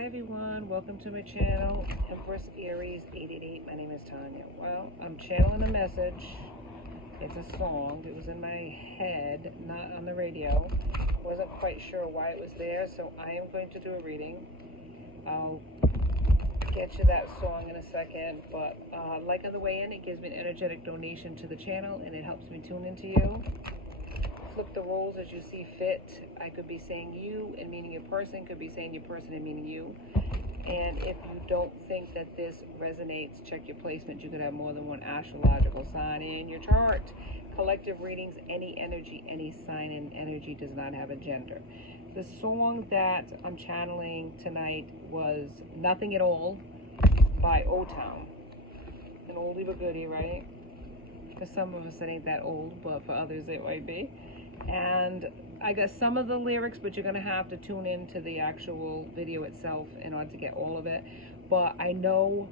Hi everyone, welcome to my channel, Empress Aries 888. My name is Tanya. Well, I'm channeling a message. It's a song. It was in my head, not on the radio. Wasn't quite sure why it was there, so I am going to do a reading. I'll get you that song in a second, but like on the way in, it gives me an energetic donation to the channel and it helps me tune into you. Flip the roles as you see fit. I could be saying you and meaning your person, could be saying your person and meaning you. And if you don't think that this resonates, check your placement. You could have more than one astrological sign in your chart. Collective readings, any energy, any sign and energy does not have a gender. The song that I'm channeling tonight was Nothing at All by O-Town. An oldie but goodie, right? For some of us it ain't that old, but for others it might be. And I got some of the lyrics, but you're going to have to tune into the actual video itself in order to get all of it. But I know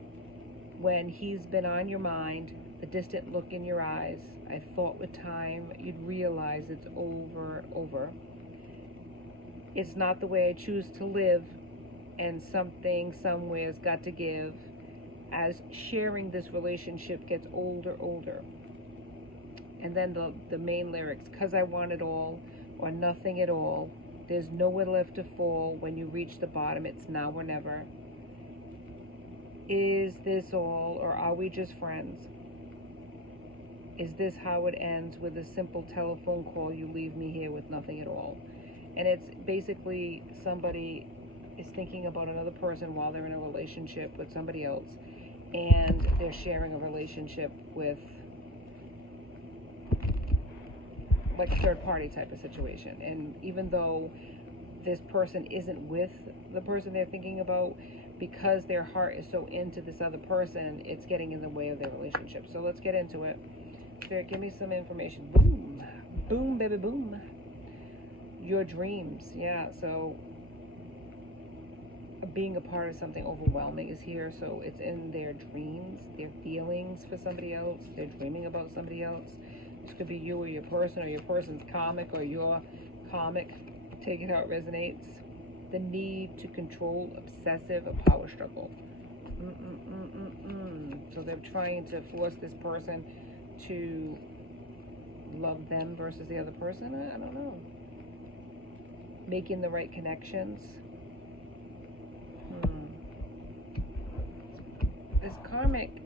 when he's been on your mind, the distant look in your eyes, I thought with time you'd realize it's over. It's not the way I choose to live, and something somewhere's got to give as sharing this relationship gets older. And then the main lyrics, 'cause I want it all or nothing at all. There's nowhere left to fall. When you reach the bottom, it's now or never. Is this all, or are we just friends? Is this how it ends, with a simple telephone call? You leave me here with nothing at all. And it's basically somebody is thinking about another person while they're in a relationship with somebody else, and they're sharing a relationship with like a third party type of situation. And even though this person isn't with the person they're thinking about, because their heart is so into this other person, it's getting in the way of their relationship. So let's get into it. Spirit, give me some information. Boom. Boom, baby, boom. Your dreams. Yeah, so being a part of something overwhelming is here. So it's in their dreams, their feelings for somebody else. They're dreaming about somebody else. This could be you or your person, or your person's karmic, or your karmic. Take it how it resonates. The need to control, obsessive, a power struggle. So they're trying to force this person to love them versus the other person. I don't know. Making the right connections. This karmic,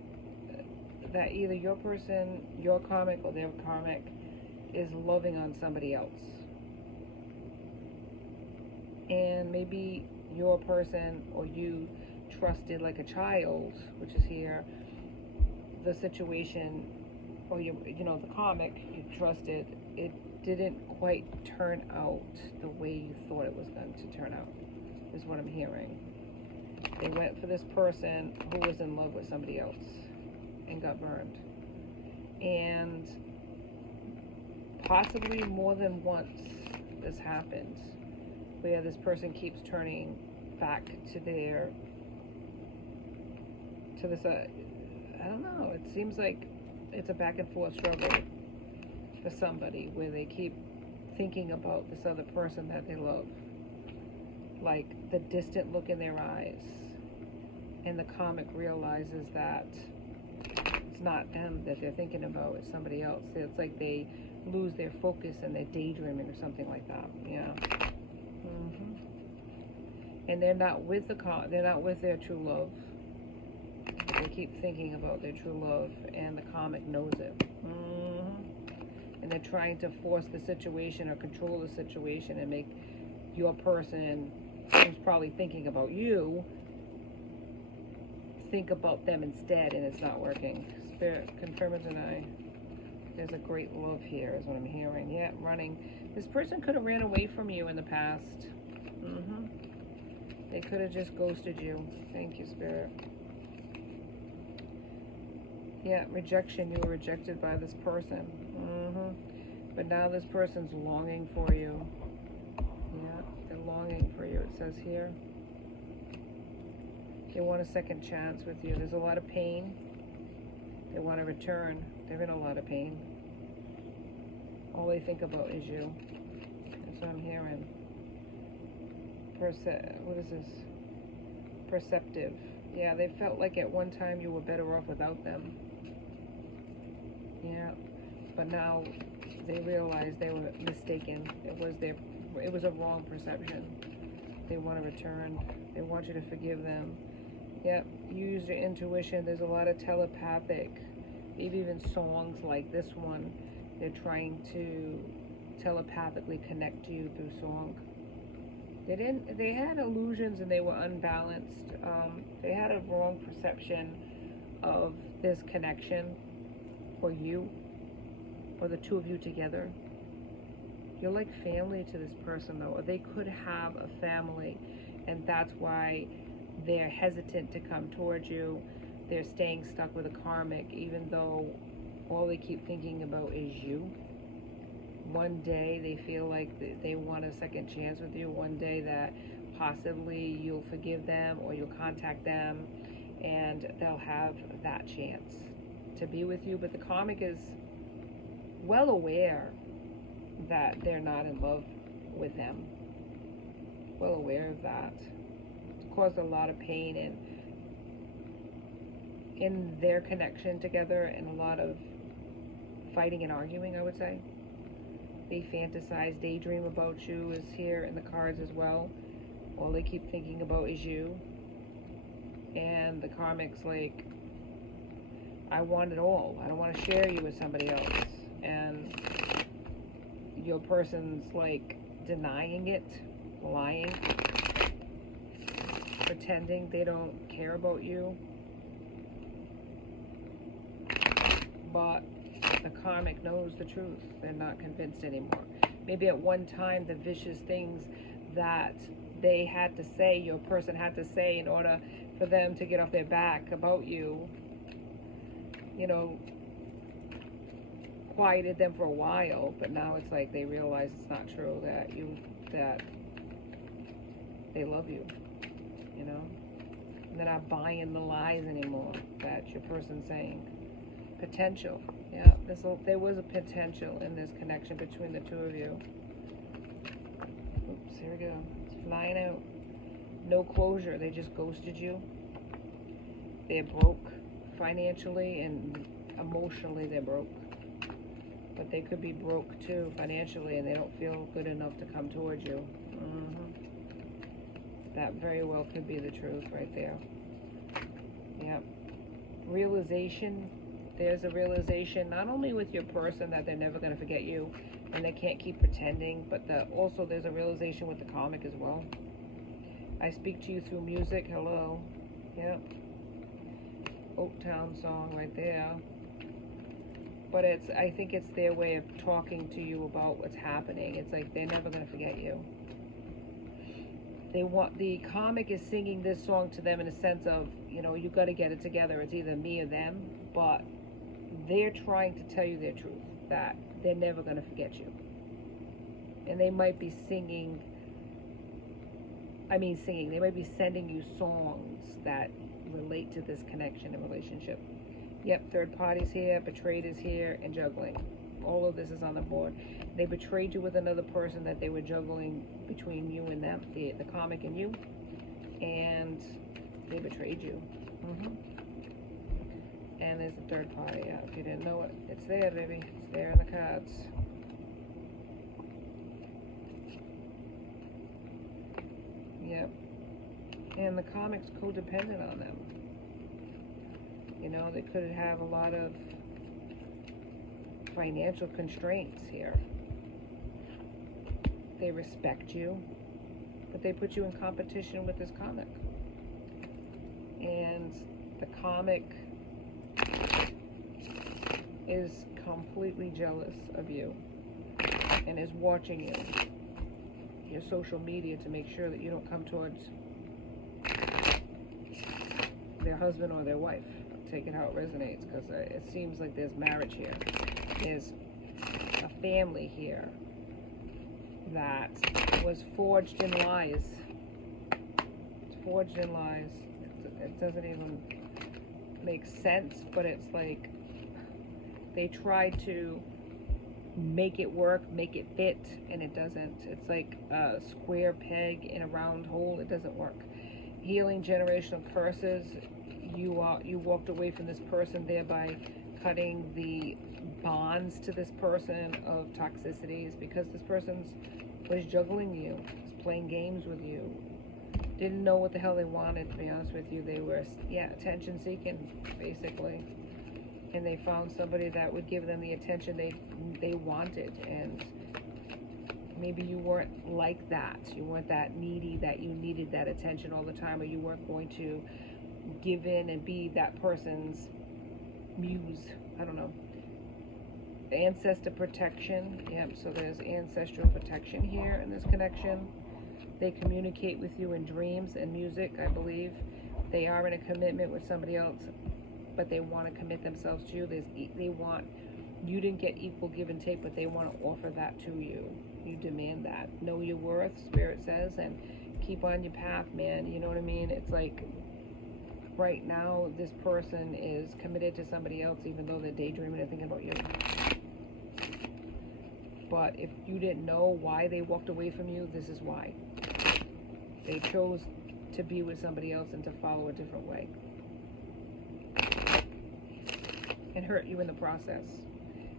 that either your person, your karmic, or their karmic is loving on somebody else. And maybe your person or you trusted like a child, which is here, the situation, or the karmic you trusted, it didn't quite turn out the way you thought it was going to turn out, is what I'm hearing. They went for this person who was in love with somebody else and got burned. And possibly more than once this happens, where this person keeps turning back to this, I don't know, it seems like it's a back and forth struggle for somebody, where they keep thinking about this other person that they love. Like the distant look in their eyes. And the karmic realizes that it's not them that they're thinking about, it's somebody else. It's like they lose their focus and they're daydreaming or something like that. Yeah. And they're not with they're not with their true love. They keep thinking about their true love, and the karmic knows it. And they're trying to force the situation or control the situation and make your person, who's probably thinking about you, think about them instead, and it's not working. Spirit, confirm or deny. There's a great love here, is what I'm hearing. Yeah, running. This person could have ran away from you in the past. They could have just ghosted you. Thank you, Spirit. Yeah, rejection. You were rejected by this person. But now this person's longing for you. Yeah, they're longing for you, it says here. They want a second chance with you. There's a lot of pain. They want to return. They're in a lot of pain. All they think about is you. That's what I'm hearing. What is this? perceptive. Yeah, they felt like at one time you were better off without them. Yeah, but now they realized they were mistaken. It was a wrong perception. They want to return. They want you to forgive them. Yep, use your intuition. There's a lot of telepathic, maybe even songs like this one. They're trying to telepathically connect to you through song. They had illusions and they were unbalanced. They had a wrong perception of this connection, or you, or the two of you together. You're like family to this person, though, or they could have a family, and that's why they're hesitant to come towards you. They're staying stuck with a karmic, even though all they keep thinking about is you. One day they feel like they want a second chance with you. One day that possibly you'll forgive them or you'll contact them and they'll have that chance to be with you. But the karmic is well aware that they're not in love with them. Well aware of that. It's caused a lot of pain in their connection together, and a lot of fighting and arguing, I would say. They fantasize, daydream about you is here in the cards as well. All they keep thinking about is you. And the karmic's like, I want it all. I don't want to share you with somebody else. And your person's like denying it, lying, pretending they don't care about you. But the karmic knows the truth. They're not convinced anymore. Maybe at one time the vicious things that they had to say, your person had to say in order for them to get off their back about you, quieted them for a while, but now it's like they realize it's not true, that they love you, and they're not buying the lies anymore that your person's saying. Potential. Yeah, there was a potential in this connection between the two of you. Oops, here we go. It's flying out. No closure. They just ghosted you. They're broke financially and emotionally. They're broke. But they could be broke too financially, and they don't feel good enough to come towards you. That very well could be the truth right there. Yep. Realization. There's a realization not only with your person that they're never going to forget you and they can't keep pretending, but also there's a realization with the karmic as well. I speak to you through music. Hello. Yep. Oaktown song right there. But I think it's their way of talking to you about what's happening. It's like they're never going to forget you. The karmic is singing this song to them in a sense of, you got to get it together. It's either me or them, but they're trying to tell you their truth, that they're never going to forget you. And they might be they might be sending you songs that relate to this connection and relationship. Yep, third party's here, betrayed is here, and juggling. All of this is on the board. They betrayed you with another person that they were juggling between you and them, the karmic and you, and they betrayed you. And there's a third party. Yeah, if you didn't know it, it's there, baby. It's there in the cards. Yep. And the karmic's codependent on them. They could have a lot of financial constraints here. They respect you, but they put you in competition with this karmic. And the karmic is completely jealous of you and is watching your social media to make sure that you don't come towards their husband or their wife. Take it how it resonates, because it seems like there's marriage here. There's a family here that was forged in lies. It's forged in lies. It doesn't even make sense, but it's like they try to make it work, make it fit, and it doesn't. It's like a square peg in a round hole. It doesn't work. healing generational curses. You walked away from this person, thereby cutting the bonds to this person of toxicities, because this person was juggling you, was playing games with you, didn't know what the hell they wanted, to be honest with you. They were, yeah, attention seeking, basically. And they found somebody that would give them the attention they wanted. And maybe you weren't like that. You weren't that needy, that you needed that attention all the time, or you weren't going to give in and be that person's muse. I don't know. Ancestor protection. Yep, so there's ancestral protection here in this connection. They communicate with you in dreams and music, I believe. They are in a commitment with somebody else, but they want to commit themselves to you. They want, you didn't get equal give and take, but they want to offer that to you. You demand that. Know your worth, Spirit says, and keep on your path, man. You know what I mean? It's like, right now, this person is committed to somebody else, even though they're daydreaming and thinking about you. But if you didn't know why they walked away from you, this is why. They chose to be with somebody else and to follow a different way. And hurt you in the process.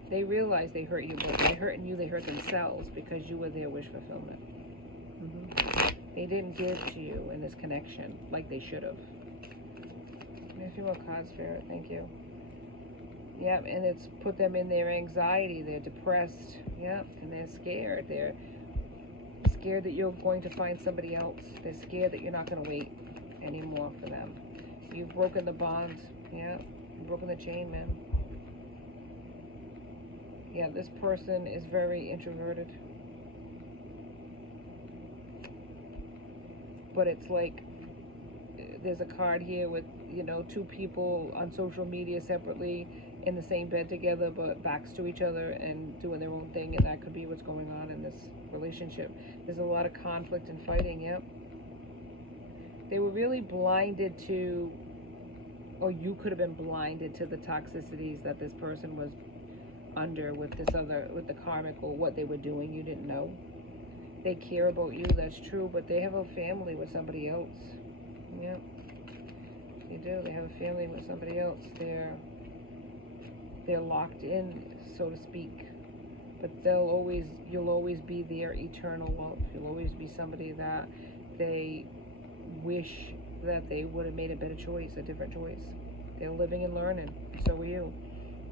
They realize they hurt you, but by hurting you, they hurt themselves, because you were their wish fulfillment. They didn't give to you in this connection like they should have. A few more cards, Spirit. Thank you. Yep, and it's put them in their anxiety. They're depressed. Yep, and they're scared. They're scared that you're going to find somebody else. They're scared that you're not going to wait anymore for them. You've broken the bond. Yeah, you've broken the chain, man. Yeah, this person is very introverted. But it's like, there's a card here with, you know, two people on social media separately in the same bed together, but backs to each other and doing their own thing, and that could be what's going on in this relationship. There's a lot of conflict and fighting. Yep. They were really blinded to, or you could have been blinded to, the toxicities that this person was under with this other, with the karmic, or what they were doing. You didn't know. They care about you, that's true, but they have a family with somebody else. Yep. They do. They have a family with somebody else. They're locked in, so to speak. But you'll always be their eternal love. You'll always be somebody that they wish that they would have made a better choice, a different choice. They're living and learning. So are you.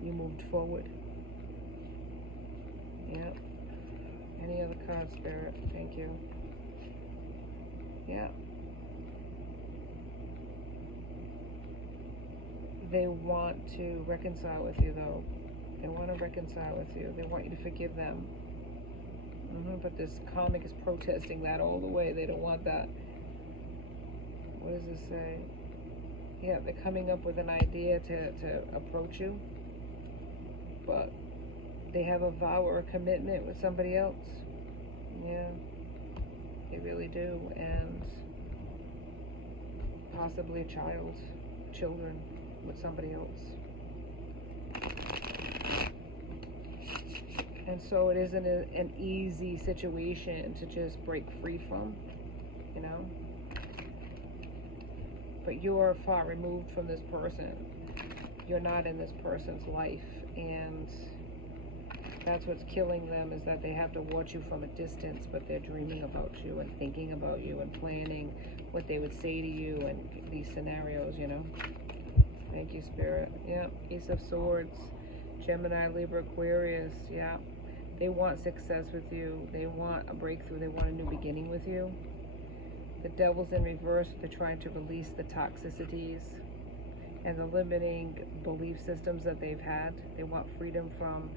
You moved forward. Yeah. Any other cards, Spirit? Thank you. Yeah. They want to reconcile with you, though. They want to reconcile with you. They want you to forgive them. But this karmic is protesting that all the way. They don't want that. What does this say? Yeah, they're coming up with an idea to approach you. But they have a vow or a commitment with somebody else. Yeah, they really do. And possibly a child, children with somebody else. And so it isn't an easy situation to just break free from, you know. But you're far removed from this person. You're not in this person's life, and that's what's killing them, is that they have to watch you from a distance, but they're dreaming about you and thinking about you and planning what they would say to you and these scenarios, you know. Thank you, Spirit. Yeah, Ace of Swords, Gemini, Libra, Aquarius. Yeah, they want success with you. They want a breakthrough. They want a new beginning with you. The Devil's in reverse. They're trying to release the toxicities and the limiting belief systems that they've had. They want freedom from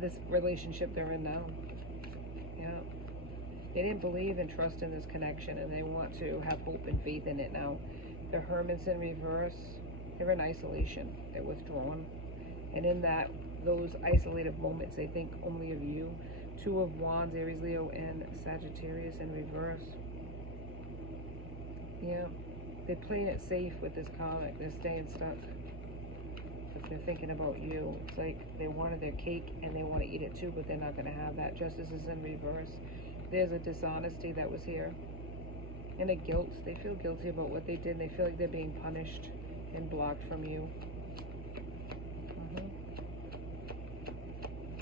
this relationship they're in now. Yeah. They didn't believe and trust in this connection, and they want to have hope and faith in it now. The Hermit's in reverse. They're in isolation. They're withdrawn. And in those isolated moments, they think only of you. Two of Wands, Aries, Leo, and Sagittarius in reverse. Yeah. They're playing it safe with this karmic. They're staying stuck. But they're thinking about you. It's like they wanted their cake and they want to eat it too, but they're not going to have that. Justice is in reverse. There's a dishonesty that was here. And a guilt. They feel guilty about what they did, and they feel like they're being punished and blocked from you.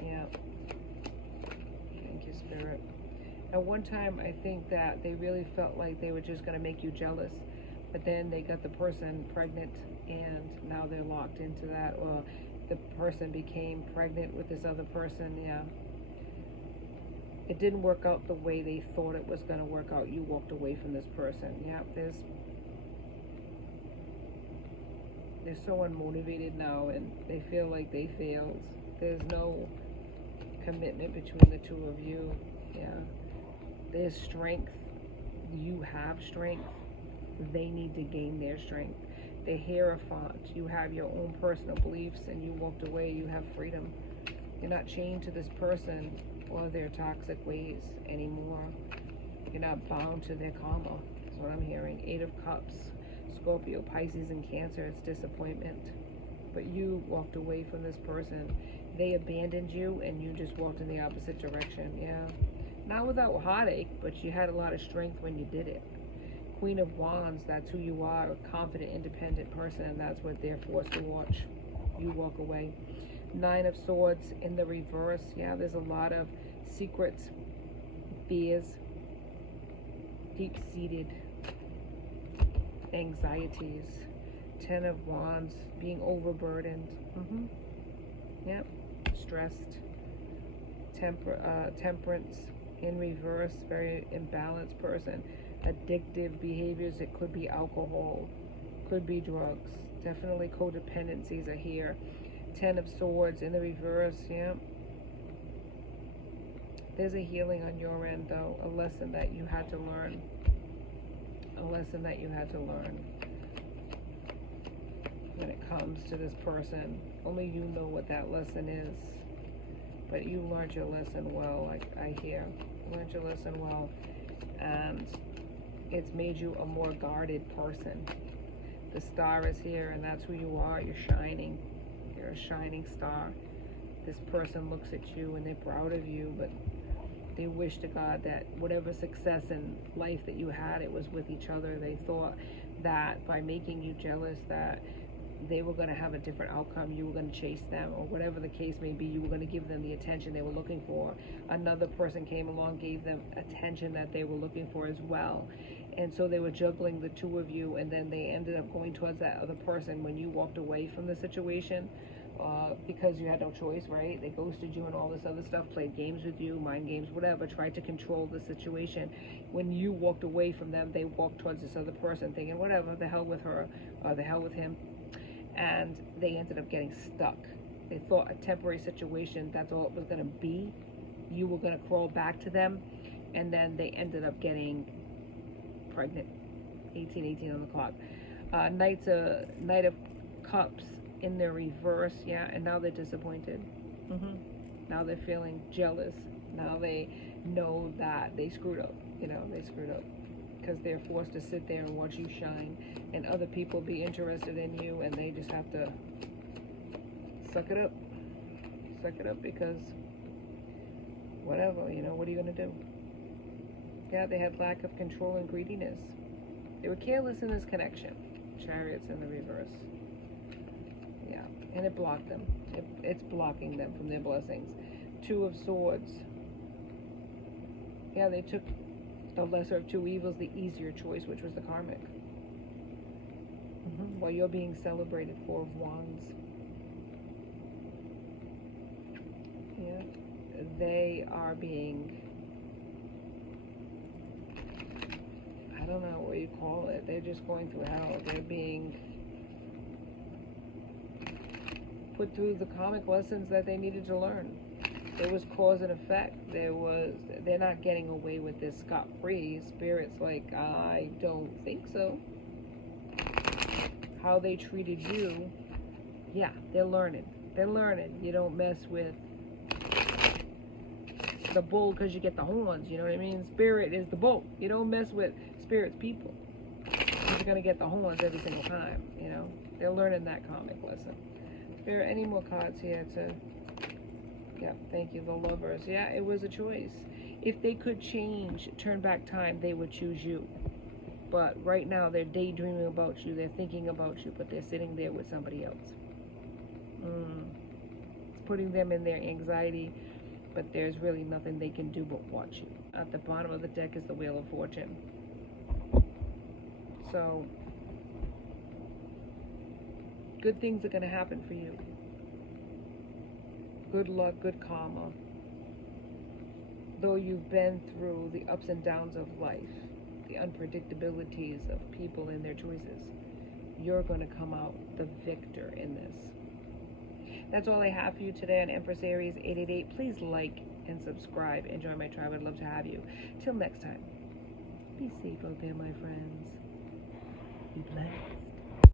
Yeah. Thank you, Spirit. At one time, I think that they really felt like they were just going to make you jealous, but then they got the person pregnant, and now they're locked into that, or the person became pregnant with this other person. Yeah. It didn't work out the way they thought it was going to work out. You walked away from this person. Yeah, they're so unmotivated now, and they feel like they failed. There's no commitment between the two of you. Yeah. There's strength. You have strength. They need to gain their strength. The Hierophant. You have your own personal beliefs, and you walked away. You have freedom. You're not chained to this person or their toxic ways anymore. You're not bound to their karma. That's what I'm hearing. 8 of Cups, Scorpio, Pisces, and Cancer. It's disappointment. But you walked away from this person. They abandoned you, and you just walked in the opposite direction. Yeah. Not without heartache, but you had a lot of strength when you did it. Queen of Wands, that's who you are, a confident, independent person, and that's what they're forced to watch. You walk away. 9 of Swords in the reverse. Yeah, there's a lot of secrets, fears, deep-seated anxieties. 10 of Wands, being overburdened. Yep, stressed. Temperance in reverse, very imbalanced person. Addictive behaviors, it could be alcohol, could be drugs. Definitely codependencies are here. 10 of Swords in the reverse. Yeah. There's a healing on your end, though. A lesson that you had to learn. A lesson that you had to learn. When it comes to this person, only you know what that lesson is. But you learned your lesson well, I hear. You learned your lesson well. And it's made you a more guarded person. The star is here, and that's who you are. You're shining. You're a shining star. This person looks at you, and they're proud of you, but they wish to God that whatever success in life that you had, it was with each other. They thought that by making you jealous, that they were going to have a different outcome. You were going to chase them, or whatever the case may be. You were going to give them the attention they were looking for. Another person came along, gave them attention that they were looking for as well. And so they were juggling the two of you, and then they ended up going towards that other person when you walked away from the situation, because you had no choice, right? They ghosted you and all this other stuff, played games with you, mind games, whatever, tried to control the situation. When you walked away from them, they walked towards this other person thinking, whatever, the hell with her, or the hell with him. And they ended up getting stuck. They thought a temporary situation, that's all it was going to be. You were going to crawl back to them, and then they ended up getting pregnant. 18 on the clock. Knight of Cups in their reverse. Yeah, and now they're disappointed. Now they're feeling jealous. Now they know that they screwed up. They screwed up because they're forced to sit there and watch you shine, and other people be interested in you, and they just have to suck it up because whatever, what are you going to do? Yeah, they had lack of control and greediness. They were careless in this connection. Chariots in the reverse. Yeah, and it blocked them. It's blocking them from their blessings. 2 of Swords. Yeah, they took the lesser of two evils, the easier choice, which was the Karmic. While you're being celebrated. 4 of Wands. Yeah, they are being, I don't know what you call it. They're just going through hell. They're being put through the karmic lessons that they needed to learn. There was cause and effect. They're not getting away with this scot-free. Spirit's like, I don't think so. How they treated you, yeah, they're learning. You don't mess with the bull because you get the horns, you know what I mean? Spirit is the bull. You don't mess with Spirit's people. You're going to get the horns every single time, They're learning that karmic lesson. Spirit, any more cards here to... Yeah, thank you. The Lovers. Yeah, it was a choice. If they could turn back time, they would choose you. But right now, they're daydreaming about you. They're thinking about you, but they're sitting there with somebody else. It's putting them in their anxiety, but there's really nothing they can do but watch you. At the bottom of the deck is the Wheel of Fortune. So, good things are going to happen for you. Good luck, good karma. Though you've been through the ups and downs of life, the unpredictabilities of people and their choices, you're going to come out the victor in this. That's all I have for you today on Empress Aries 888. Please like and subscribe. Enjoy my tribe. I'd love to have you. Till next time, be safe out there, my friends. Be blessed.